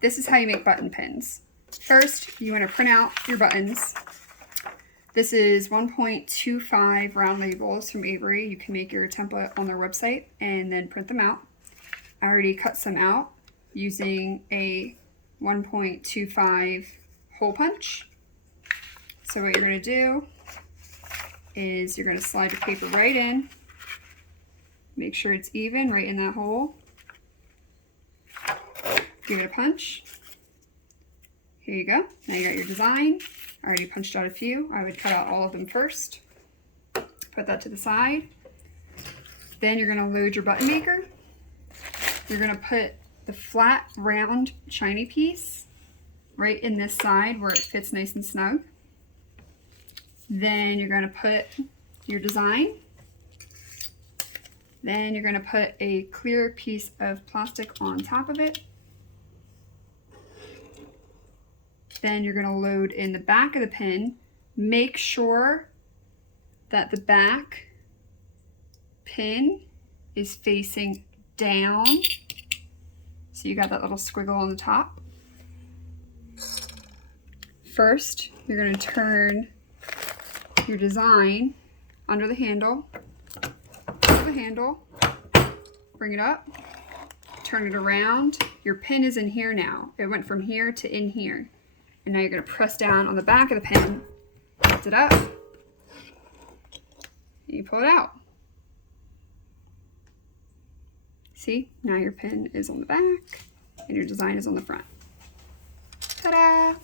this is how you make button pins. First, you want to print out your buttons. This is 1.25 round labels from Avery. You can make your template on their website and then print them out. I already cut some out using a 1.25 hole punch. So what you're going to do is you're going to slide the paper right in. Make sure it's even right in that hole. Give it a punch. Here you go. Now you got your design. I already punched out a few. I would cut out all of them first. Put that to the side. Then you're going to load your button maker. You're going to put the flat, round, shiny piece right in this side where it fits nice and snug. Then you're going to put your design. Then you're going to put a clear piece of plastic on top of it. Then you're going to load in the back of the pin. Make sure that the back pin is facing down. So you got that little squiggle on the top. First, you're going to turn your design under the handle, bring it up, turn it around. Your pin is in here now. It went from here to in here. And now you're going to press down on the back of the pin, lift it up, and you pull it out. See, now your pin is on the back and your design is on the front. Ta-da!